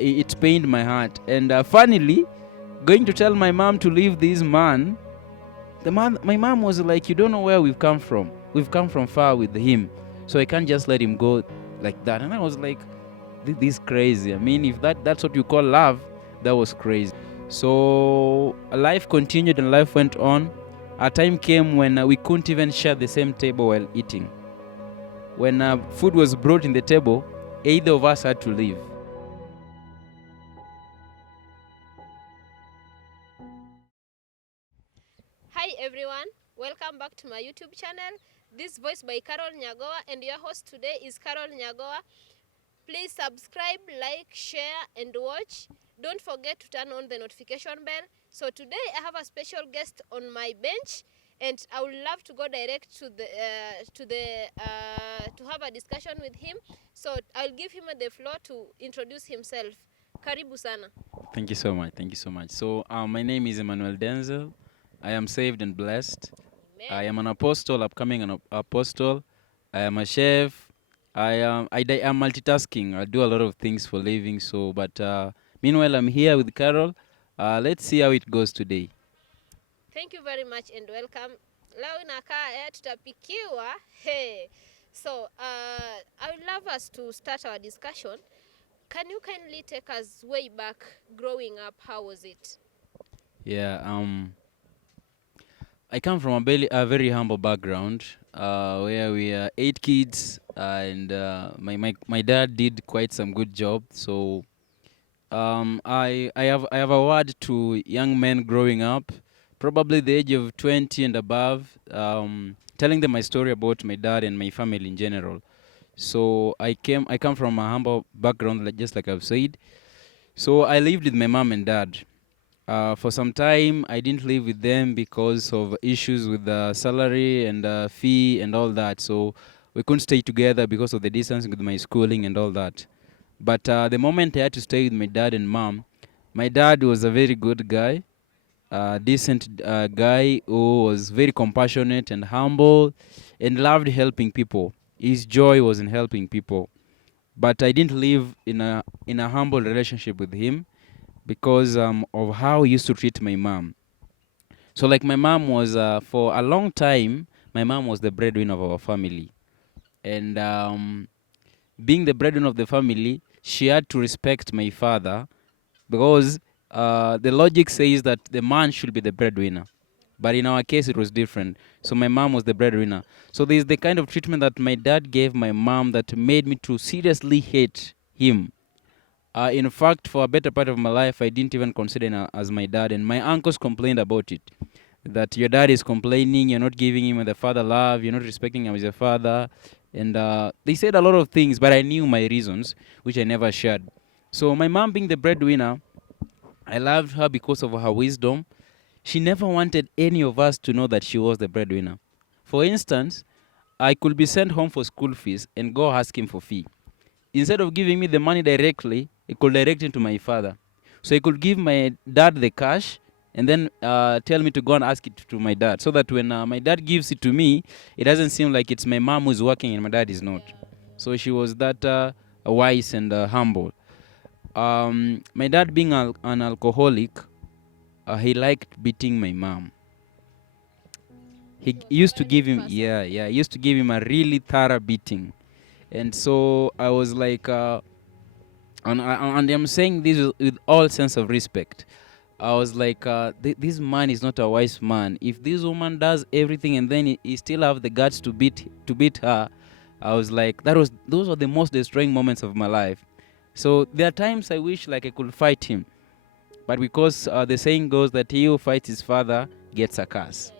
it pained my heart. And funnily, going to tell my mom to leave this man, my mom was like, "You don't know where we've come from. We've come from far with him, so I can't just let him go like that." And I was like, "This is crazy. I mean, if that's what you call love, that was crazy." So life continued and life went on. A time came when we couldn't even share the same table while eating. When food was brought in the table, either of us had to leave. Hi everyone, welcome back to my YouTube channel. This voice by Carol Nyagoa, and your host today is Carol Nyagoa. Please subscribe, like, share and watch. Don't forget to turn on the notification bell. So today I have a special guest on my bench, and I would love to go direct to have a discussion with him. So I'll give him the floor to introduce himself. Karibu sana. Thank you so much. Thank you so much. So my name is Emmanuel Denzel. I am saved and blessed. I Amen. am an apostle, upcoming apostle. I am a chef. am multitasking. I do a lot of things for living. So, but meanwhile, I'm here with Carol. Let's see how it goes today. Thank you very much and welcome. Leo inakaa tutapikiwa. Hey. So, I would love us to start our discussion. Can you kindly take us way back growing up? How was it? Yeah. I come from a very humble background, where we are 8 kids, and my dad did quite some good job. So I have a word to young men growing up, probably the age of 20 and above, telling them my story about my dad and my family in general. So I come from a humble background, just like I've said. So I lived with my mom and dad. For some time, I didn't live with them because of issues with the salary and fee and all that. So we couldn't stay together because of the distance with my schooling and all that. But the moment I had to stay with my dad and mom, my dad was a very good guy, decent guy who was very compassionate and humble and loved helping people. His joy was in helping people. But I didn't live in a humble relationship with him because of how he used to treat my mom. So, like, my mom was, for a long time, my mom was the breadwinner of our family. And being the breadwinner of the family, she had to respect my father because the logic says that the man should be the breadwinner. But in our case, it was different. So my mom was the breadwinner. So there's the kind of treatment that my dad gave my mom that made me to seriously hate him. In fact, for a better part of my life, I didn't even consider him as my dad, and my uncles complained about it. That your dad is complaining, you're not giving him the father love, you're not respecting him as a father. And they said a lot of things, but I knew my reasons, which I never shared. So, my mom being the breadwinner, I loved her because of her wisdom. She never wanted any of us to know that she was the breadwinner. For instance, I could be sent home for school fees and go ask him for fee. Instead of giving me the money directly, he could direct it to my father. So he could give my dad the cash and then tell me to go and ask it to my dad, so that when my dad gives it to me, it doesn't seem like it's my mom who's working and my dad is not. So she was that wise and humble. My dad being an alcoholic, he liked beating my mom. He used to give him, he used to give him a really thorough beating. And so I was like, and I'm saying this with all sense of respect. I was like, this man is not a wise man. If this woman does everything and then he still have the guts to beat her, I was like, those are the most destroying moments of my life. So there are times I wish like I could fight him, but because the saying goes that he who fights his father gets a curse.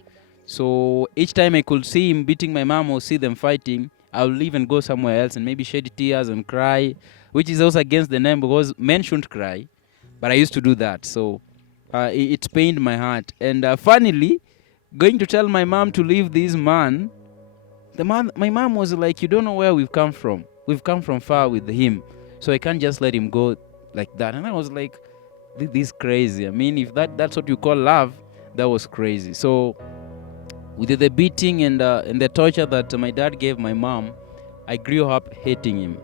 So each time I could see him beating my mom or see them fighting, I'll leave and go somewhere else and maybe shed tears and cry, which is also against the name because men shouldn't cry. But I used to do that. So it pained my heart. And funnily, going to tell my mom to leave this man, my mom was like, "You don't know where we've come from. We've come from far with him. So I can't just let him go like that." And I was like, this is crazy. I mean, if that's what you call love, that was crazy. So with the beating and the torture that my dad gave my mom, I grew up hating him.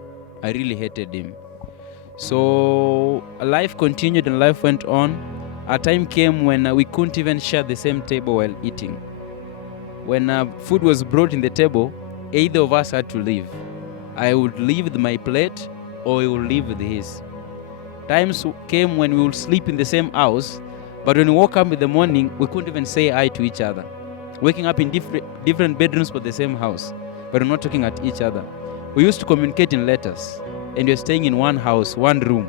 I really hated him. So life continued and life went on. A time came when we couldn't even share the same table while eating. When food was brought in the table, either of us had to leave. I would leave with my plate, or he would leave with his. Times came when we would sleep in the same house, but when we woke up in the morning, we couldn't even say hi to each other. Waking up in different bedrooms for the same house, but we're not talking at each other. We used to communicate in letters, and we were staying in one house, one room.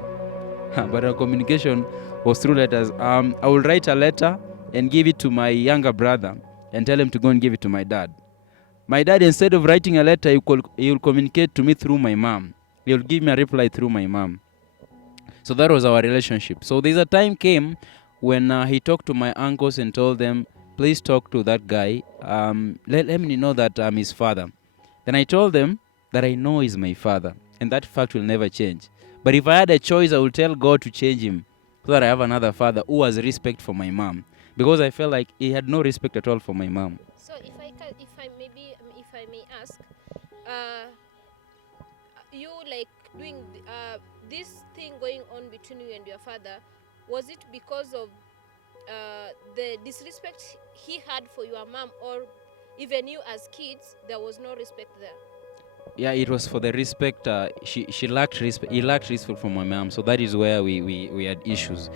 But our communication was through letters. I would write a letter and give it to my younger brother and tell him to go and give it to my dad. My dad, instead of writing a letter, he will communicate to me through my mom. He will give me a reply through my mom. So that was our relationship. So there's a time came when he talked to my uncles and told them, please talk to that guy. Let me know that I'm his father. Then I told them that I know he's my father, and that fact will never change. But if I had a choice, I would tell God to change him so that I have another father who has respect for my mom. Because I felt like he had no respect at all for my mom. So if I may ask, you like doing this thing going on between you and your father, was it because of the disrespect he had for your mom, or even you as kids, there was no respect there? Yeah, it was for the respect. She lacked respect. He lacked respect for my mom, so that is where we had issues.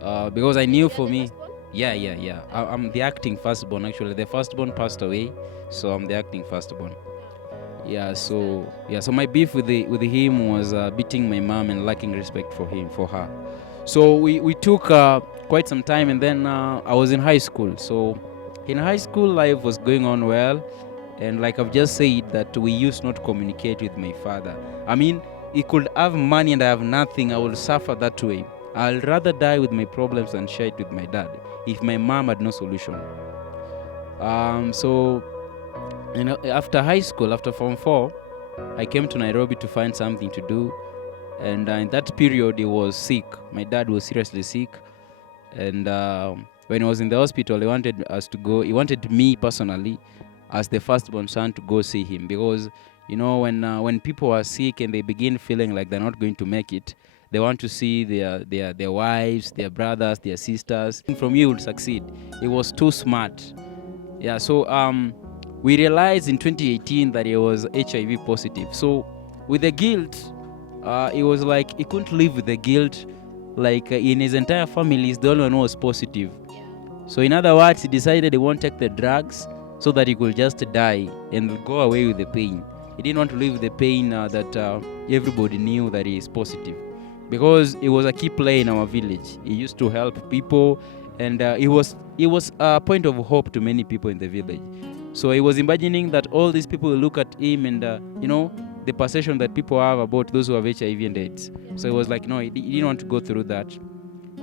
Because I knew for me, yeah. I'm the acting firstborn. Actually, the firstborn passed away, so I'm the acting firstborn. Yeah, so my beef with him was beating my mom and lacking respect for her. So we took quite some time, and then I was in high school. So in high school, life was going on well. And like I've just said, that we used not to communicate with my father. I mean, he could have money and I have nothing. I will suffer that way. I'll rather die with my problems than share it with my dad if my mom had no solution. So, after high school, after Form 4, I came to Nairobi to find something to do. And in that period, he was sick. My dad was seriously sick. And when he was in the hospital, he wanted us to go. He wanted me personally, as the firstborn son, to go see him, because when people are sick and they begin feeling like they're not going to make it, they want to see their wives, their brothers, their sisters. From you will succeed. He was too smart. Yeah, so we realized in 2018 that he was HIV positive. So with the guilt, it was like he couldn't live with the guilt. Like in his entire family, he's the only one who was positive. So in other words, he decided he won't take the drugs, so that he could just die and go away with the pain. He didn't want to live with the pain that everybody knew that he is positive, because he was a key player in our village. He used to help people, and he was a point of hope to many people in the village. So he was imagining that all these people will look at him and the perception that people have about those who have HIV and AIDS. So he was like, no, he didn't want to go through that.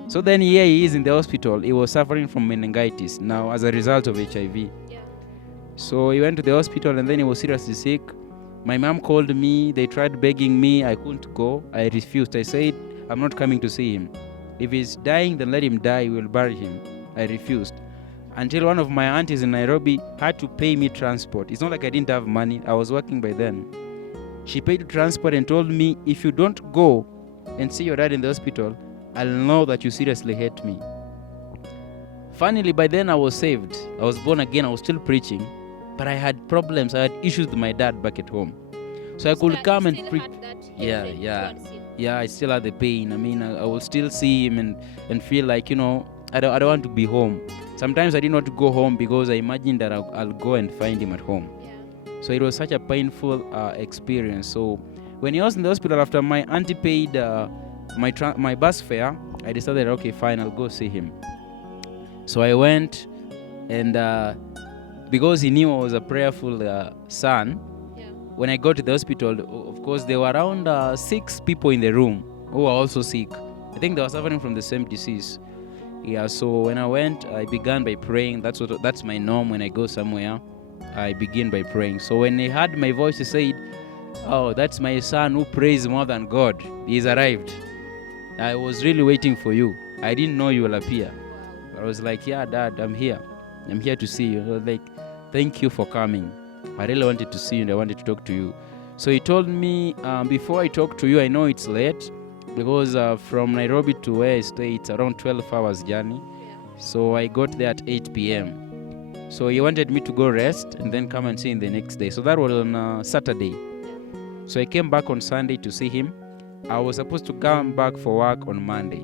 So then here he is in the hospital. He was suffering from meningitis now as a result of HIV. So he went to the hospital, and then he was seriously sick. My mom called me. They tried begging me. I couldn't go. I refused. I said, I'm not coming to see him. If he's dying, then let him die. We will bury him. I refused. Until one of my aunties in Nairobi had to pay me transport. It's not like I didn't have money. I was working by then. She paid transport and told me, if you don't go and see your dad in the hospital, I'll know that you seriously hate me. Funnily, by then I was saved. I was born again. I was still preaching. But I had problems. I had issues with my dad back at home. So I could come and preach. Yeah, I still had the pain. I mean, I will still see him and feel like, I don't want to be home. Sometimes I didn't want to go home because I imagined that I'll go and find him at home. So it was such a painful experience. So when he was in the hospital, after my auntie paid my bus fare, I decided, okay, fine, I'll go see him. So I went, and because he knew I was a prayerful son, when I got to the hospital, of course, there were around 6 people in the room who were also sick. I think they were suffering from the same disease. Yeah, so when I went, I began by praying. That's my norm when I go somewhere. I begin by praying. So when he heard my voice, he said, oh, that's my son who prays more than God. He's arrived. I was really waiting for you. I didn't know you will appear. I was like, yeah, Dad, I'm here. I'm here to see you. I was like, thank you for coming. I really wanted to see you and I wanted to talk to you. So he told me, before I talk to you, I know it's late. because from Nairobi to where I stay, it's around 12 hours journey. Yeah. So I got there at 8 p.m. So he wanted me to go rest and then come and see him the next day. So that was on Saturday. So I came back on Sunday to see him. I was supposed to come back for work on Monday.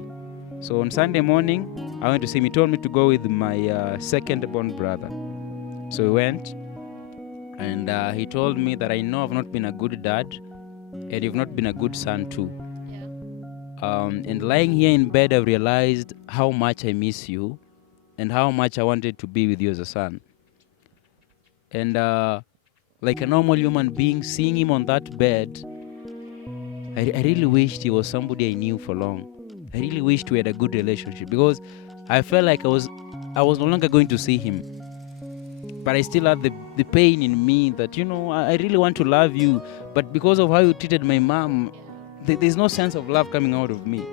So on Sunday morning, I went to see him. He told me to go with my second-born brother. So we went, and he told me that I know I've not been a good dad, and you've not been a good son too. Yeah. And lying here in bed, I realized how much I miss you and how much I wanted to be with you as a son. And like a normal human being, seeing him on that bed, I really wished he was somebody I knew for long. I really wished we had a good relationship, because I felt like I was no longer going to see him. But I still had the pain in me that, I really want to love you, but because of how you treated my mom, there's no sense of love coming out of me.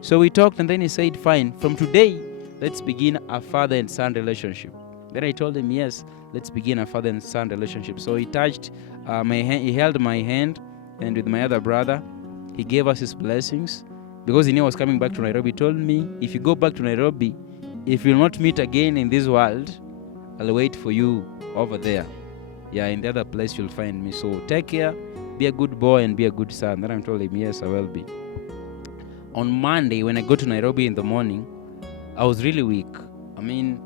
So we talked, and then he said, fine, from today, let's begin a father and son relationship. Then I told him, yes, let's begin a father and son relationship. So he touched my hand, he held my hand, and with my other brother, he gave us his blessings. Because he knew I was coming back to Nairobi, he told me, if you go back to Nairobi, if you'll not meet again in this world, I'll wait for you over there. Yeah, in the other place you'll find me. So take care, be a good boy and be a good son. Then I told him, yes, I will be. On Monday, when I got to Nairobi in the morning, I was really weak. I mean,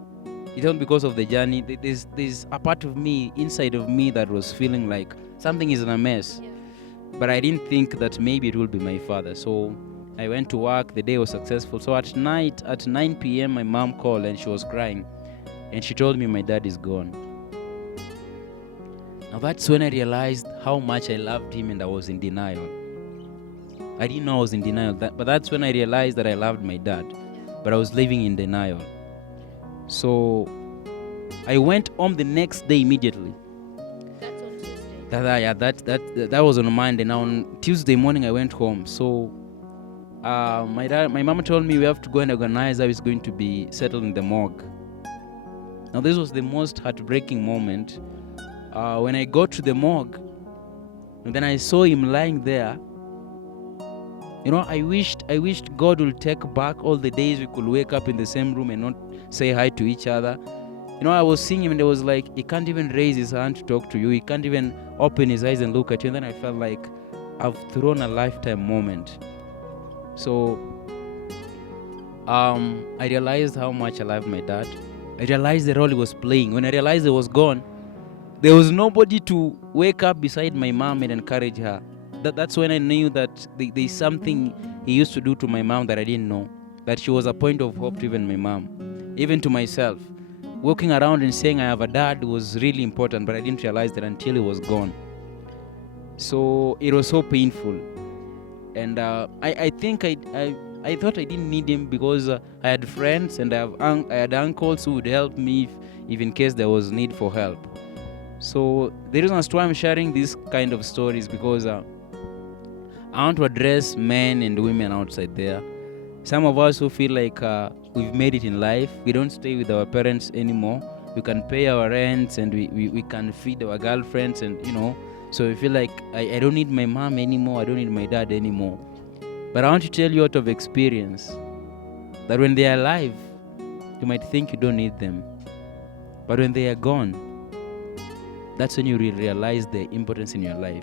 it wasn't because of the journey. There's a part of me, inside of me, that was feeling like something is in a mess. Yeah. But I didn't think that maybe it will be my father. So I went to work. The day was successful. So at night, at 9 p.m., my mom called and she was crying. And she told me my dad is gone. Now that's when I realized how much I loved him, and I was in denial. I didn't know I was in denial, but that's when I realized that I loved my dad. But I was living in denial. So I went home the next day immediately. That's on Tuesday. That was on Monday. Now on Tuesday morning I went home. So my mama told me we have to go and organize how he's going to be settled in the morgue. Now this was the most heartbreaking moment. When I got to the morgue, and then I saw him lying there. I wished God would take back all the days we could wake up in the same room and not say hi to each other. I was seeing him, and it was like he can't even raise his hand to talk to you. He can't even open his eyes and look at you. And then I felt like I've thrown a lifetime moment. So I realized how much I loved my dad. I realized the role he was playing. When I realized he was gone, there was nobody to wake up beside my mom and encourage her. That's when I knew that there's something he used to do to my mom that I didn't know. That she was a point of hope to even my mom, even to myself. Walking around and saying I have a dad was really important, but I didn't realize that until he was gone. So it was so painful. And I think I thought I didn't need him because I had friends and I had uncles who would help me if in case there was need for help. So the reason as to why I'm sharing this kind of stories because I want to address men and women outside there. Some of us who feel like we've made it in life, we don't stay with our parents anymore. We can pay our rents and we can feed our girlfriends and so we feel like I don't need my mom anymore, I don't need my dad anymore. But I want to tell you out of experience that when they are alive, you might think you don't need them. But when they are gone, that's when you realize their importance in your life.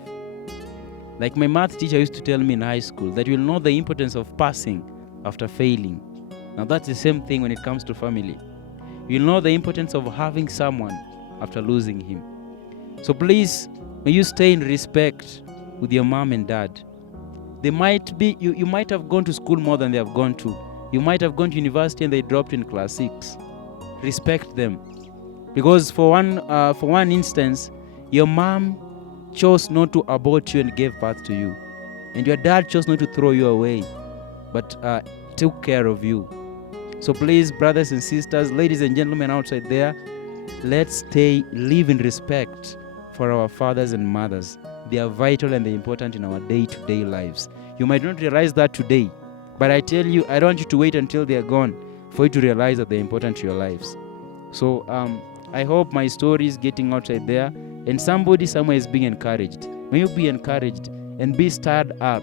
Like my math teacher used to tell me in high school that you'll know the importance of passing after failing. Now that's the same thing when it comes to family. You'll know the importance of having someone after losing him. So please, may you stay in respect with your mom and dad. They might be, you might have gone to school more than they have gone to. You might have gone to university and they dropped in class 6. Respect them. Because for one instance, your mom chose not to abort you and gave birth to you. And your dad chose not to throw you away, but took care of you. So please, brothers and sisters, ladies and gentlemen outside there, let's live in respect for our fathers and mothers. They are vital and they're important in our day-to-day lives. You might not realize that today, but I tell you, I don't want you to wait until they are gone for you to realize that they're important to your lives. So I hope my story is getting outside there and somebody somewhere is being encouraged. May you be encouraged and be stirred up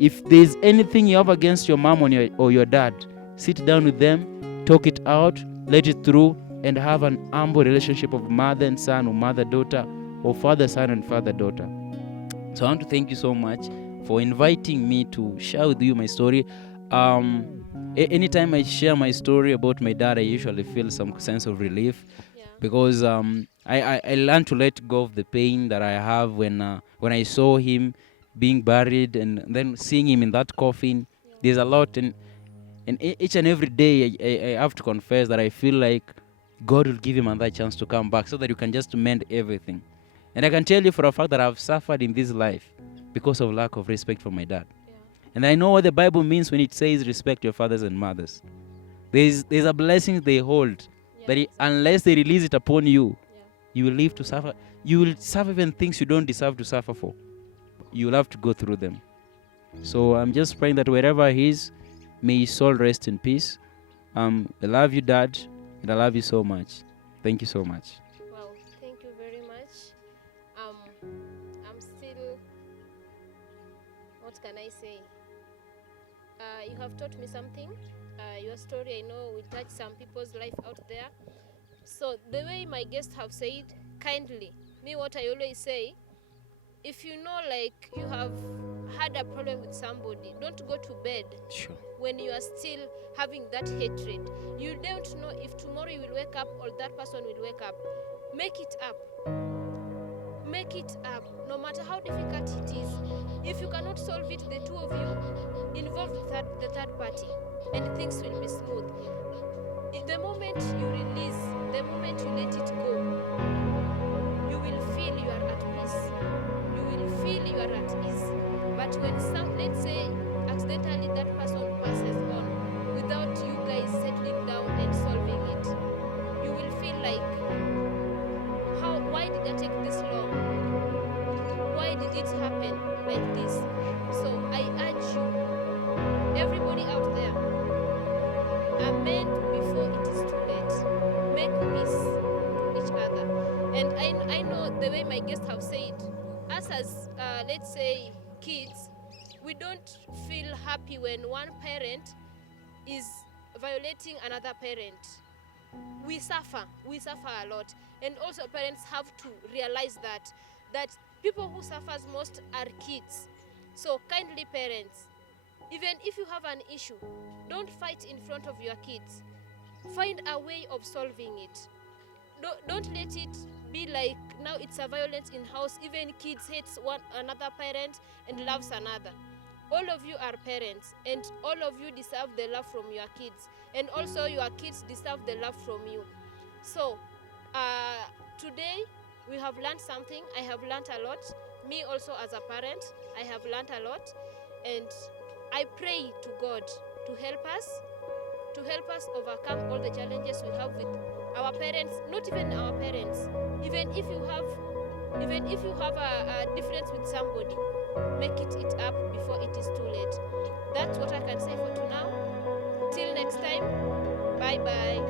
If there's anything you have against your mom or your dad, sit down with them, talk it out, let it through, and have an humble relationship of mother and son, or mother-daughter, or father-son and father-daughter. So I want to thank you so much for inviting me to share with you my story. Anytime I share my story about my dad, I usually feel some sense of relief, Yeah. because I learned to let go of the pain that I have when I saw him being buried, and then seeing him in that coffin. Yeah. There's a lot, and each and every day I have to confess that I feel like God will give him another chance to come back, so that you can just mend everything. And I can tell you for a fact that I've suffered in this life because of lack of respect for my dad. Yeah. And I know what the Bible means when it says respect your fathers and mothers. There's a blessing they hold, Yeah. that unless they release it upon you, Yeah. you will live to suffer. You will suffer even things you don't deserve to suffer for. You will have to go through them. So I'm just praying that wherever he is, may his soul rest in peace. I love you, Dad, and I love you so much. Thank you so much. Wow, thank you very much. I'm still, what can I say? You have taught me something. Your story, I know, will touch some people's life out there. So the way my guests have said, kindly, me what I always say, if you know like you have had a problem with somebody, don't go to bed Sure. when you are still having that hatred. You don't know if tomorrow you will wake up or that person will wake up. Make it up. Make it up, no matter how difficult it is. If you cannot solve it, the two of you, involve the third party, and things will be smooth. The moment you release, the moment you let it go, you will feel you are at peace. You will feel you are at ease. But when let's say, accidentally that person passes on without you guys settling down and solving it, you will feel like, why did it take this long? Why did it happen like this? So I urge you, everybody out there, amend before it is too late. Make peace with each other. And I know the way my guests have said, us as, let's say, kids, we don't feel happy when one parent is violating another parent. We suffer a lot. And also parents have to realize that people who suffers most are kids. So kindly parents, even if you have an issue, don't fight in front of your kids. Find a way of solving it. Don't let it be like now it's a violence in house. Even kids hates one another parent and loves another. All of you are parents, and all of you deserve the love from your kids, and also your kids deserve the love from you. So today we have learned something. I have learned a lot. Me also as a parent, I have learned a lot, and I pray to God to help us overcome all the challenges we have with our parents. Not even our parents, even if you have a difference with somebody, make it up before it is too late. That's what I can say for now. Till next time, bye bye.